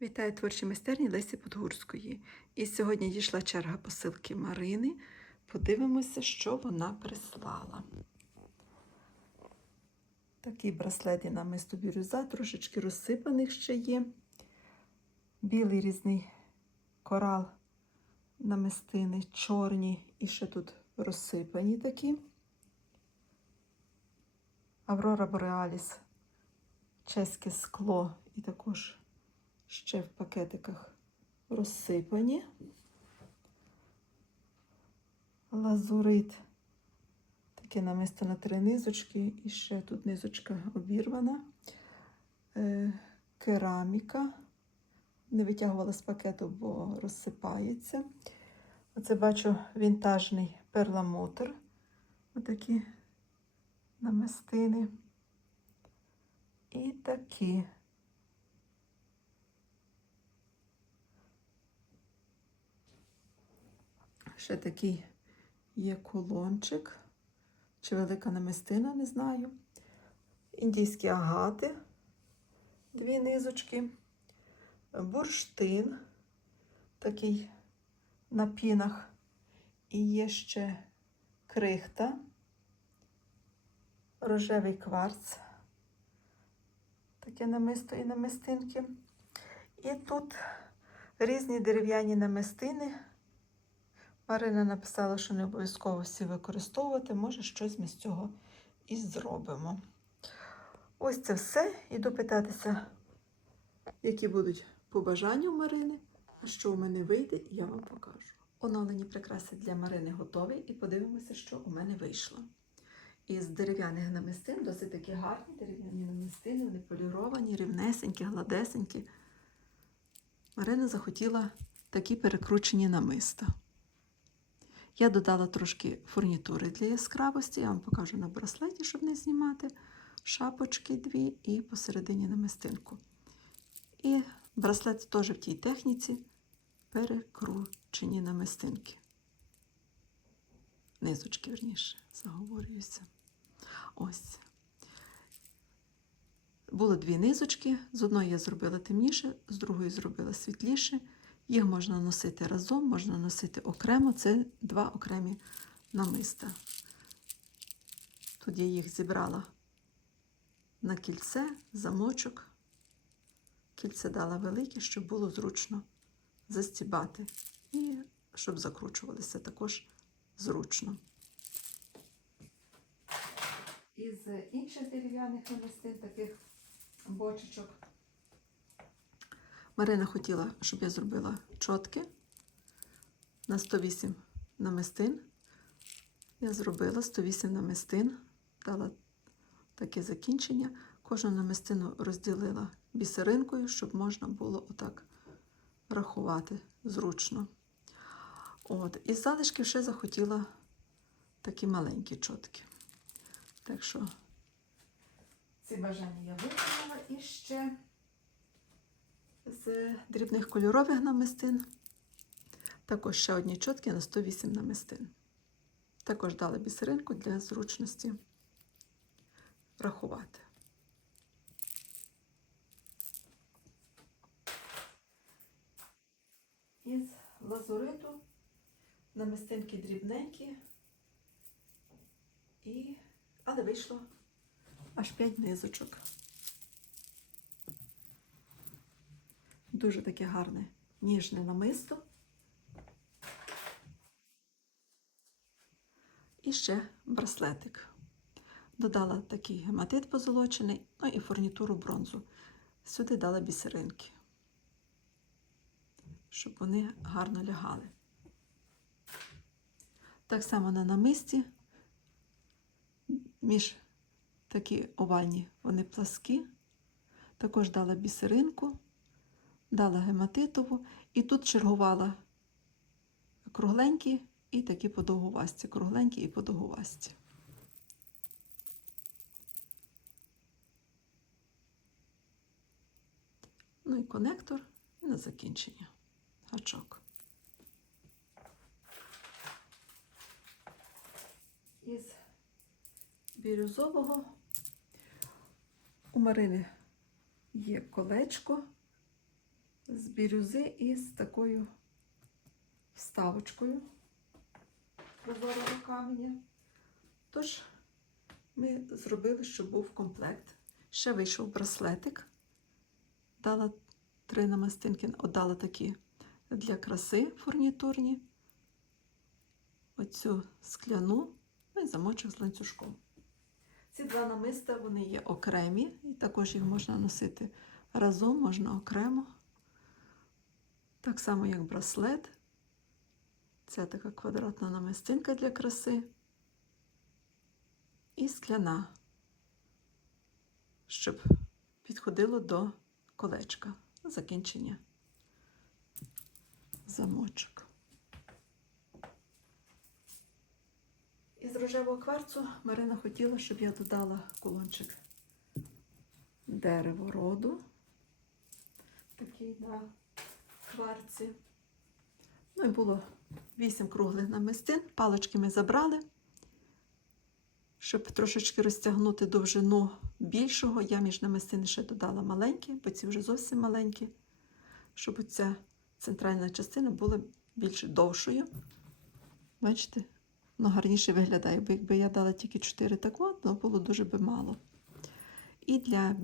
Вітаю творчі майстерні Лесі Подгурської. І сьогодні дійшла черга посилки Марини. Подивимося, що вона прислала. Такі браслети на мисто бірюза, трошечки розсипаних ще є. Білий різний корал намистини, чорні і ще тут розсипані такі. Аврора Бореаліс, чеське скло і також ще в пакетиках розсипані. Лазурит. Таке намисто на три низочки, і ще тут низочка обірвана. Е, кераміка. Не витягувала з пакету, бо розсипається. Оце бачу вінтажний перламутр. Отакі намистини. І такі. Ще такий є кулончик, чи велика намистина, не знаю. Індійські агати, дві низочки, бурштин, такий на пінах. І є ще крихта, рожевий кварц, таке намисто і намистинки. І тут різні дерев'яні намистини. Марина написала, що не обов'язково всі використовувати, може щось ми з цього і зробимо. Ось це все. Іду питатися, які будуть побажання у Марини, що у мене вийде, я вам покажу. Оновлені прикраси для Марини готові, і подивимося, що у мене вийшло. Із дерев'яних намистин, досить такі гарні дерев'яні намистини, вони поліровані, рівнесенькі, гладесенькі. Марина захотіла такі перекручені намиста. Я додала трошки фурнітури для яскравості, я вам покажу на браслеті, щоб не знімати. Шапочки дві і посередині намистинку. І браслет теж в тій техніці перекручені намистинки. Низочки, верніше, заговорююся. Ось. Було дві низочки. З одної я зробила темніше, з другої зробила світліше. Їх можна носити разом, можна носити окремо. Це два окремі намиста. Тут я їх зібрала на кільце, замочок. Кільце дала велике, щоб було зручно застібати. І щоб закручувалися також зручно. Із інших дерев'яних намистин, таких бочечок, Марина хотіла, щоб я зробила чотки на 108 намистин. Я зробила 108 намистин, дала таке закінчення. Кожну намистину розділила бісеринкою, щоб можна було отак рахувати зручно. От. І з залишків ще захотіла такі маленькі чотки. Так що ці бажання я виконала і ще з дрібних кольорових намистин. Також ще одні чотки на 108 намистин. Також дали бісеринку для зручності рахувати. Із лазуриту намистинки дрібненькі, і... але вийшло аж 5 низочок. Дуже таке гарне ніжне намисто. І ще браслетик. Додала такий гематит позолочений, ну і фурнітуру бронзу. Сюди дала бісеринки, щоб вони гарно лягали. Так само на намисті, між такі овальні вони пласкі, також дала бісеринку дала гематитову, і тут чергувала кругленькі і такі подовгувасті, кругленькі і подовгувасті. Ну і конектор, і на закінчення гачок. Із бірюзового у Марини є колечко з бірюзи і з такою вставочкою прозорого каменя. Тож ми зробили, щоб був комплект. Ще вийшов браслетик. Дала три намистинки, отдала такі для краси фурнітурні. Оцю скляну ну і замочок з ланцюжком. Ці два намиста вони є окремі, і також їх можна носити разом, можна окремо. Так само, як браслет. Це така квадратна намистинка для краси. І скляна, щоб підходило до колечка. Закінчення замочок. Із рожевого кварцу Марина хотіла, щоб я додала кулончик дерево роду. Такий на кварці. Ну і було вісім круглих намистин. Палочки ми забрали. Щоб трошечки розтягнути довжину більшого, я між намистини ще додала маленькі, бо ці вже зовсім маленькі, щоб ця центральна частина була більш довшою. Бачите, воно гарніше виглядає, бо якби я дала тільки 4 так то було дуже би мало. І для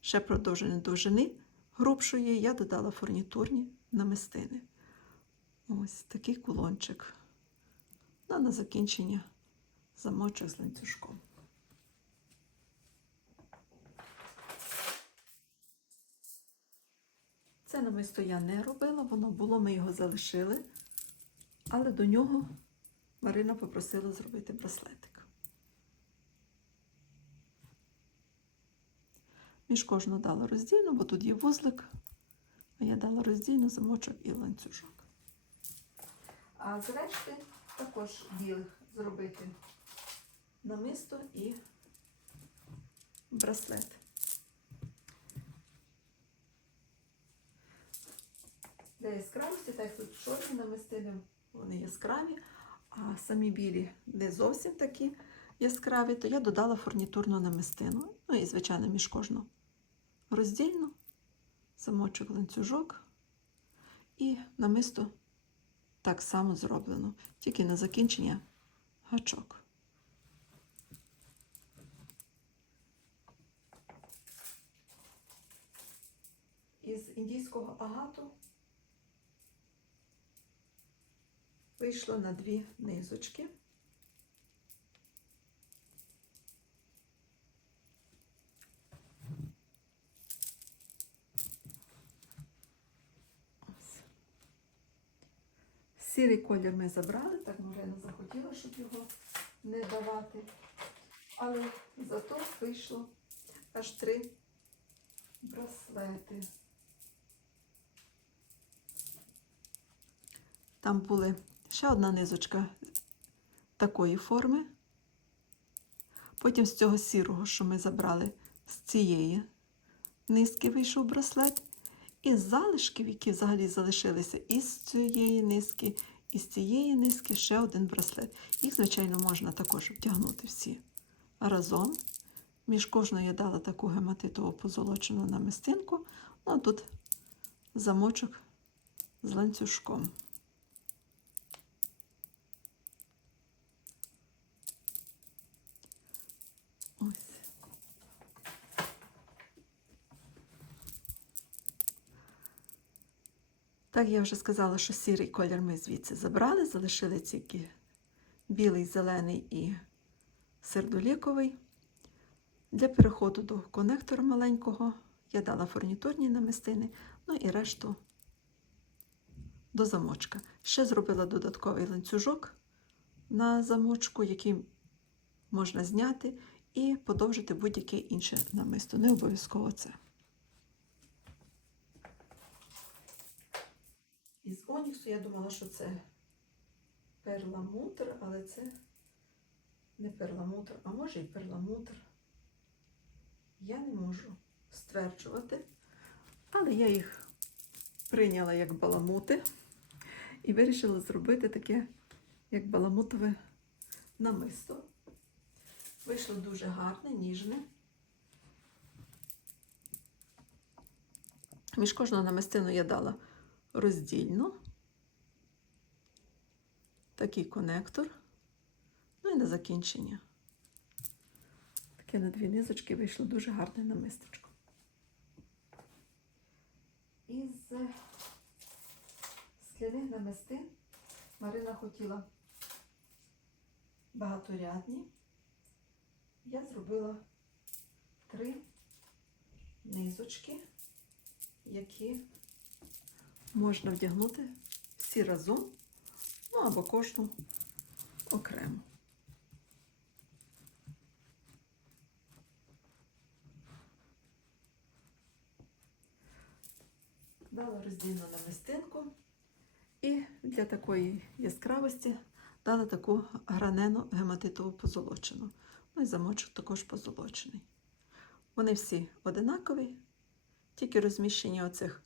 ще продовженої довжини грубшої я додала фурнітурні намистини. Ось такий кулончик. Ну, на закінчення замочок з ланцюжком. Це намисто я не робила, воно було, ми його залишили, але до нього Марина попросила зробити браслетик. Між кожну дала роздільно, бо тут є вузлик, а я дала роздільно замочок і ланцюжок. А зрешти також білих зробити намисто і браслет. Для яскравості, так тут чорні намистини, вони яскраві, а самі білі не зовсім такі яскраві, то я додала фурнітурну намистину. Ну і, звичайно, між кожну роздільну, замочок ланцюжок і намисто так само зроблено, тільки на закінчення гачок. Із індійського агату вийшло на дві низочки. Сірий колір ми забрали, так Марина захотіла, щоб його не давати. Але зато вийшло аж три браслети. Там були ще одна низочка такої форми. Потім з цього сірого, що ми забрали з цієї низки, вийшов браслет. І залишків, які взагалі залишилися із цієї низки, і з цієї низки ще один браслет. Їх, звичайно, можна також втягнути всі разом. Між кожною я дала таку гематитову позолочену намистинку. Ну, а тут замочок з ланцюжком. Ось. Так, я вже сказала, що сірий колір ми звідси забрали, залишили тільки білий, зелений і сердоліковий. Для переходу до конектора маленького я дала фурнітурні намистини, ну і решту до замочка. Ще зробила додатковий ланцюжок на замочку, який можна зняти і подовжити будь-яке інше намисто. Не обов'язково це. Із Оніксу я думала, що це перламутр, але це не перламутр, а може і перламутр. Я не можу стверджувати, але я їх прийняла як баламути і вирішила зробити таке, як баламутове намисто. Вийшло дуже гарне, ніжне. Між кожну намистину я дала роздільну, такий конектор, ну і на закінчення. Таке на дві низочки вийшло дуже гарне намисточко. Із скляних намистин Марина хотіла багаторядні. Я зробила три низочки, які можна вдягнути всі разом, ну або кожну окремо. Дала роздільну намистинку і для такої яскравості дала таку гранену гематитову позолочену. Ну і замочок також позолочений. Вони всі одинакові, тільки розміщені оцих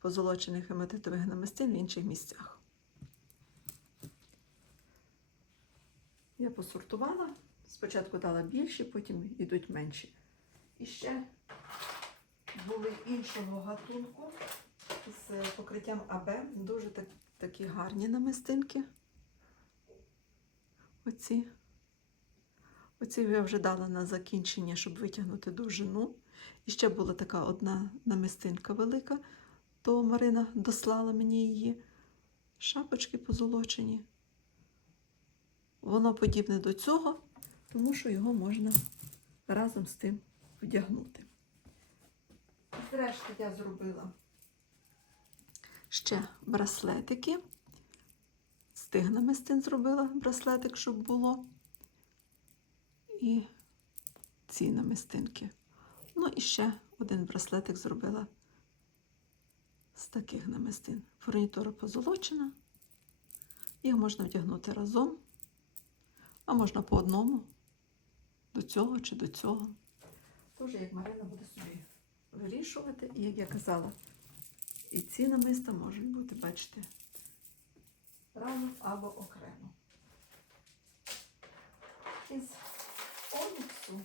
позолочених гематитових намистин в інших місцях. Я посортувала. Спочатку дала більші, потім йдуть менші. І ще були іншого гатунку з покриттям АБ. Дуже так, такі гарні намистинки. Оці. Оці я вже дала на закінчення, щоб витягнути довжину. І ще була така одна намистинка велика, то Марина дослала мені її. Шапочки позолочені. Воно подібне до цього, тому що його можна разом з тим вдягнути. Зрештою, я зробила ще браслетики. З тих намистин зробила браслетик, щоб було. І ці намистинки. Ну і ще один браслетик зробила з таких намистин. Фурнітура позолочена. Їх можна вдягнути разом, а можна по одному, до цього чи до цього. Тож, як Марина буде собі вирішувати, і як я казала, і ці намиста можуть бути, бачите, разом або окремо. Із оніксу,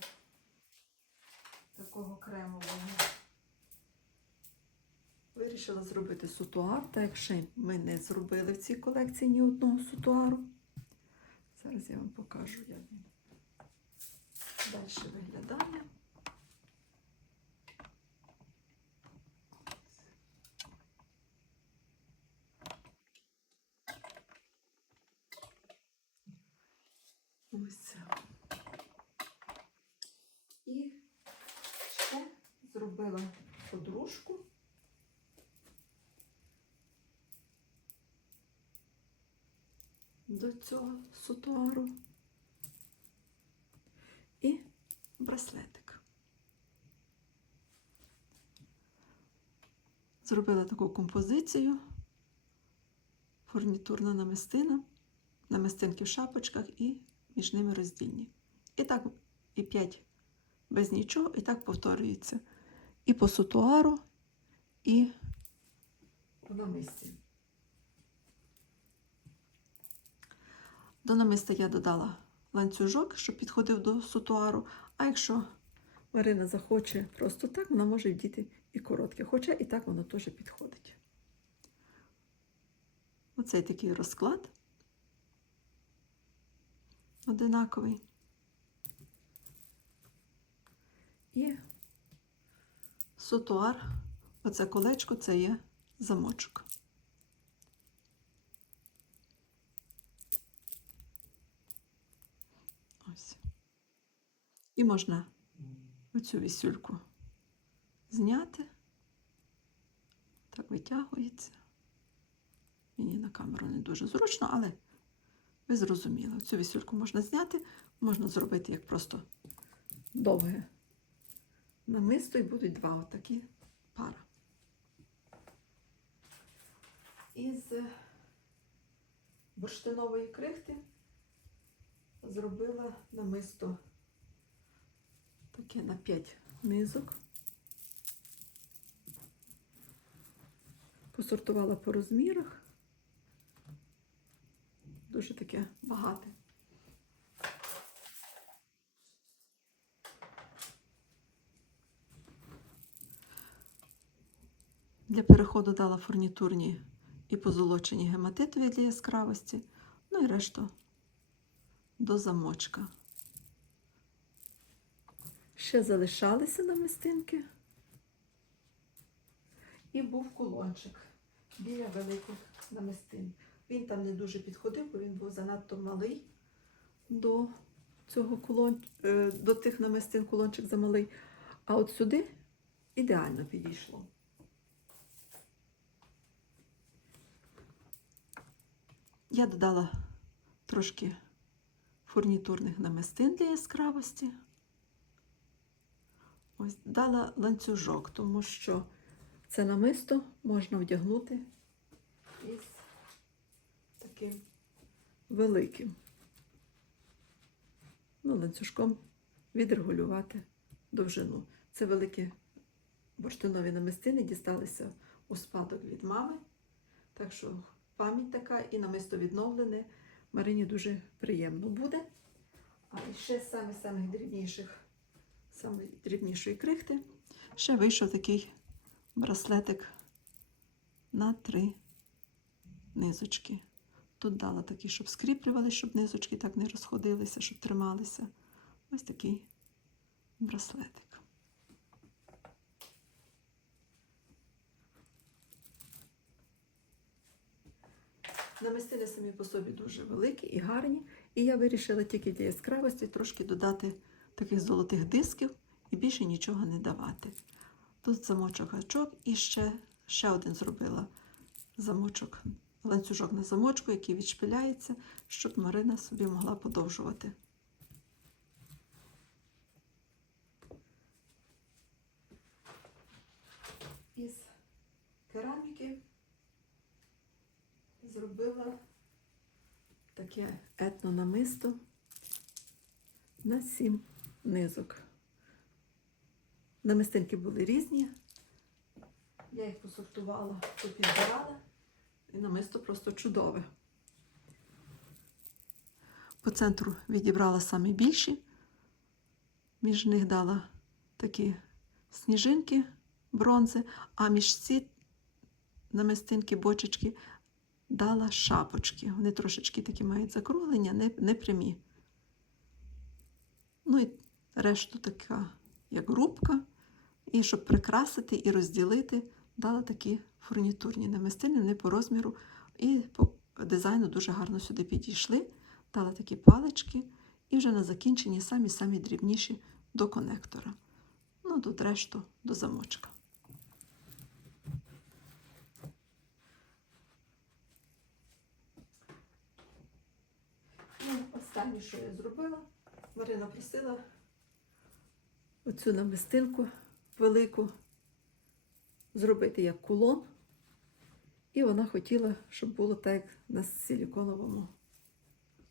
такого кремового, вирішила зробити сутуар, так як ще ми не зробили в цій колекції ні одного сутуару. Зараз я вам покажу, як він далі виглядає. Ось це. І ще зробила подружку. До цього сутуару і браслетик. Зробила таку композицію, фурнітурна намистина, намистинки в шапочках і між ними роздільні. І так, і 5 без нічого, і так повторюється. І по сутуару, і по намисті. До намиста я додала ланцюжок, щоб підходив до сутуару. А якщо Марина захоче просто так, вона може вдіти і коротке. Хоча і так воно теж підходить. Оцей такий розклад одинаковий. І сутуар, оце колечко це є замочок. Ось. І можна оцю вісюльку зняти. Так витягується. Мені на камеру не дуже зручно, але ви зрозуміли. Цю вісюльку можна зняти, можна зробити як просто довге намисто і будуть два отакі пара. Із бурштинової крихти зробила намисто таке на 5 низок. Посортувала по розмірах. Дуже таке багате. Для переходу дала фурнітурні і позолочені гематитові для яскравості. Ну і решту до замочка. Ще залишалися намистинки. І був кулончик біля великих намистин. Він там не дуже підходив, бо він був занадто малий до цього кулон... е, до тих намистин кулончик замалий. А от сюди ідеально підійшло. Я додала трошки фурнітурних намистин для яскравості. Ось дала ланцюжок, тому що це намисто можна вдягнути із таким великим. Ну, ланцюжком відрегулювати довжину. Це великі бурштинові намистини дісталися у спадок від мами. Так що пам'ять така і намисто відновлене. Марині дуже приємно буде. А ще з самих самих дрібніших, самої дрібнішої крихти, ще вийшов такий браслетик на три низочки. Тут дала такі, щоб скріплювали, щоб низочки так не розходилися, щоб трималися. Ось такий браслетик. Намистини самі по собі дуже великі і гарні. І я вирішила тільки для яскравості трошки додати таких золотих дисків і більше нічого не давати. Тут замочок гачок і ще, ще один зробила замочок, ланцюжок на замочку, який відшпиляється, щоб Марина собі могла подовжувати. Із кераміки зробила таке етнонамисто на сім низок. Намистинки були різні. Я їх посортувала, попідбирала, і намисто просто чудове. По центру відібрала самі більші, між них дала такі сніжинки бронзи, а між ці намистинки, бочечки дала шапочки. Вони трошечки такі мають закруглення, не, не прямі. Ну і решту така, як грубка. І щоб прикрасити і розділити, дала такі фурнітурні намистини, вони по розміру і по дизайну дуже гарно сюди підійшли. Дала такі палички, і вже на закінченні самі-самі дрібніші до конектора. Ну, тут решту до замочка. Ну, останнє, що я зробила, Марина просила оцю намистинку велику зробити як кулон. І вона хотіла, щоб було так, як на силіконовому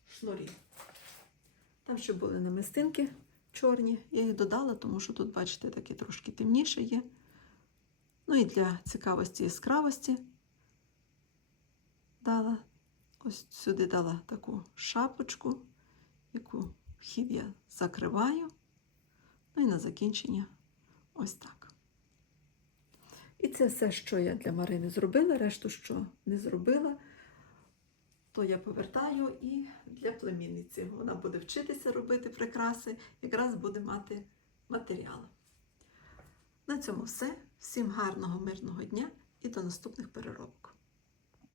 шнурі. Там ще були намистинки чорні. Я їх додала, тому що тут, бачите, таке трошки темніше є. Ну і для цікавості яскравості дала. Ось сюди дала таку шапочку, яку вхід я закриваю. Ну і на закінчення ось так. І це все, що я для Марини зробила. Решту, що не зробила, то я повертаю і для племінниці. Вона буде вчитися робити прикраси, якраз буде мати матеріал. На цьому все. Всім гарного, мирного дня і до наступних переробок.